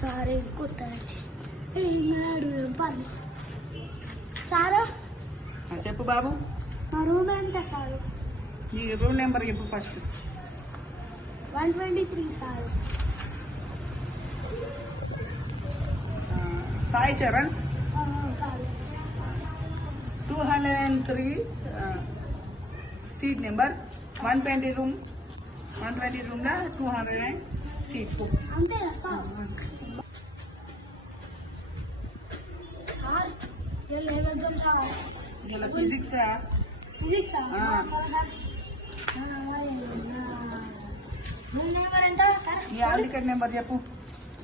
సారే కొత్త సారా చెప్పు బాబు. మా రూమ్ ఎంత సార్? నీ రూమ్ నెంబర్ చెప్పు first. 123 sir. Sai Charan sir 203 seat number 120 room 120 రూమ్లో 209 సీట్. అంతేనా సార్? సార్ ఇలా ఎగ్జామ్ సార్ ఇలా ఫిజిక్స్ ఫిజిక్స్ రూమ్ నెంబర్ ఎంత సార్? నీ హాల్ టికెట్ నెంబర్ చెప్పు.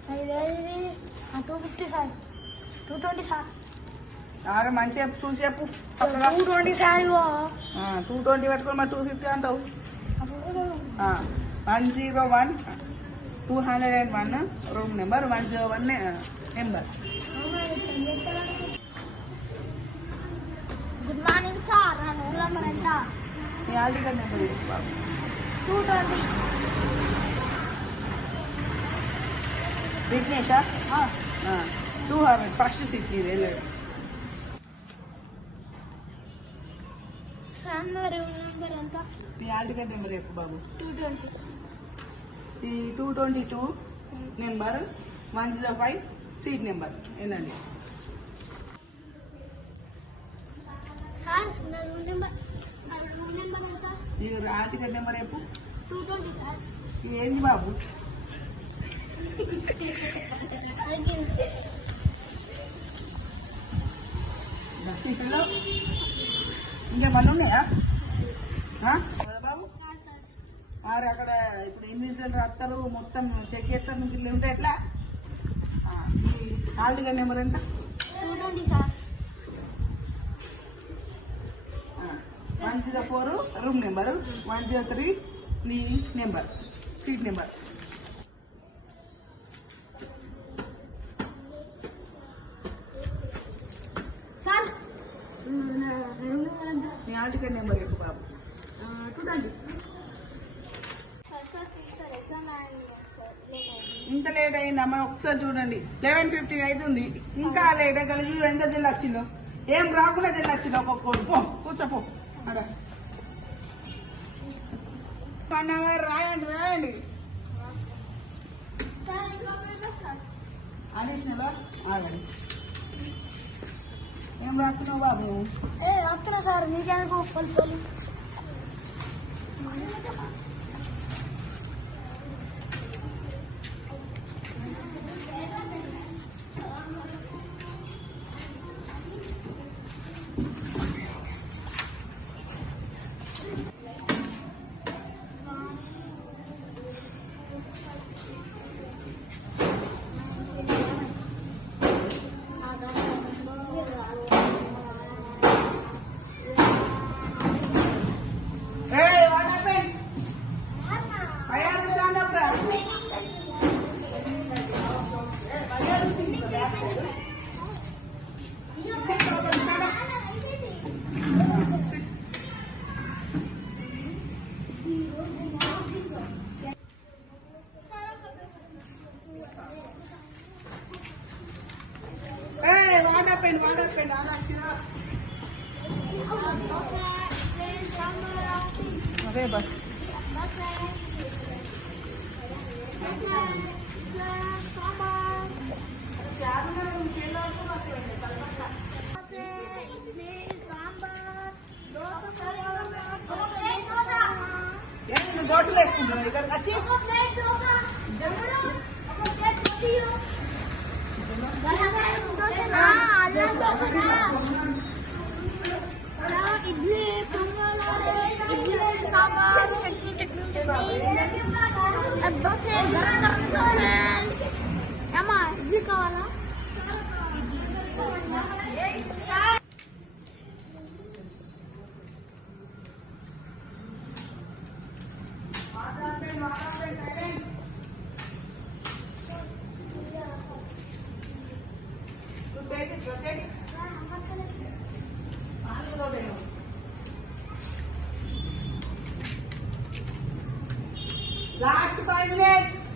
250 సార్. 220 సార్. ఆరు మంచిగా చూసి చెప్పు. 220 సార్. 220 పెట్టుకుని మరి 250 అంటావు. 101 201 room number 101 number. Good morning sir. నా రూమ్ నెంబర్ ఎంత? నీ హాల్ టికెట్ నెంబర్ చెప్పు బాబు. 220. విఘ్నేషా 200 ఫస్ట్ సీట్ నీది వెళ్ళాడు. సార్ నా రూమ్ నెంబర్ ఎంత? నీ హాల్ టికెట్ నెంబర్ చెప్పు బాబు. 220. ఈ 222 నెంబర్ 105 సీట్ నెంబర్ ఏంటండి? సార్ నా రూమ్ నెంబర్ ఎంత? నీ హాల్ టికెట్ నెంబర్ చెప్పు. 220 సార్. ఏంది బాబు? ఇంకా మళ్ళీ ఉన్నాయా బాబు? మరి అక్కడ ఇప్పుడు ఇన్విజిల్ రాస్తారు మొత్తం చెక్ చేస్తారు. మీకు ఇల్లు ఉంటే ఎట్లా? మీ హాల్ టికెట్ నెంబర్ ఎంత? 220 సార్. 104 రూమ్ నెంబర్ 103 నీ నెంబర్ సీట్ నెంబర్. సార్ నా రూమ్ నెంబర్ ఎంత? నీ హాల్ టికెట్ నెంబర్ చెప్పు బాబు. 220. సార్ ఎగ్జామ్ ఇంత లేట్ అయిందమ్మా ఒకసారి చూడండి. 11:15 అవుతుంది. ఇంకా లేట్ కలిగి ఎంత జల్లు వచ్చిందో ఏం రాకుండా జల్లు వచ్చిందో ఒక్కొక్కడు. పో కూర్చోపో. అడ 1 అవర్ రాయండి రాయండి. అడిషనల్ ఆగండి. ఏం రాస్తున్నావు బాబు? వస్తున్నా సార్. మీకెందుకు పల్లి What happened? Okay, but. దోశలు వేసుకుంటున్నావు ఇక్కడికి వచ్చి? ఇడ్లీ ఇడ్లీ సాంబార్ చట్నీ దోశ గరం దోశ. అమ్మా ఇడ్లీ కావాలా? Last 5 minutes.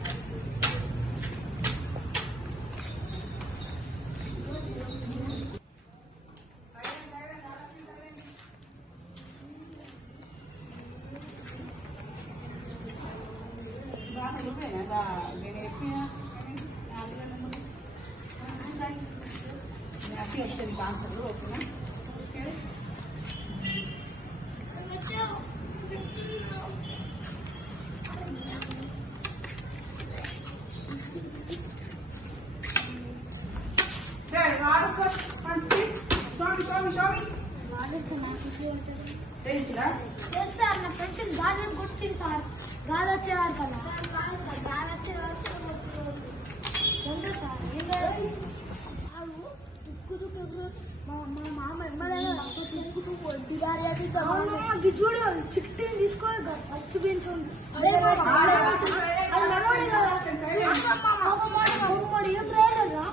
ఎస్ సార్ నా పెన్సిల్ గాలి కొట్టింది సార్ గాలి వచ్చేవారు కదా సార్ కాదు సార్ గాలి వచ్చేవారు సార్ మా మామ ఎమ్మెల్యే చూడు చిట్టిని తీసుకోవాలి ఫస్ట్ బెంచ్ ఉంది అదే మెమోరీ కదా ఏం రాయలేదా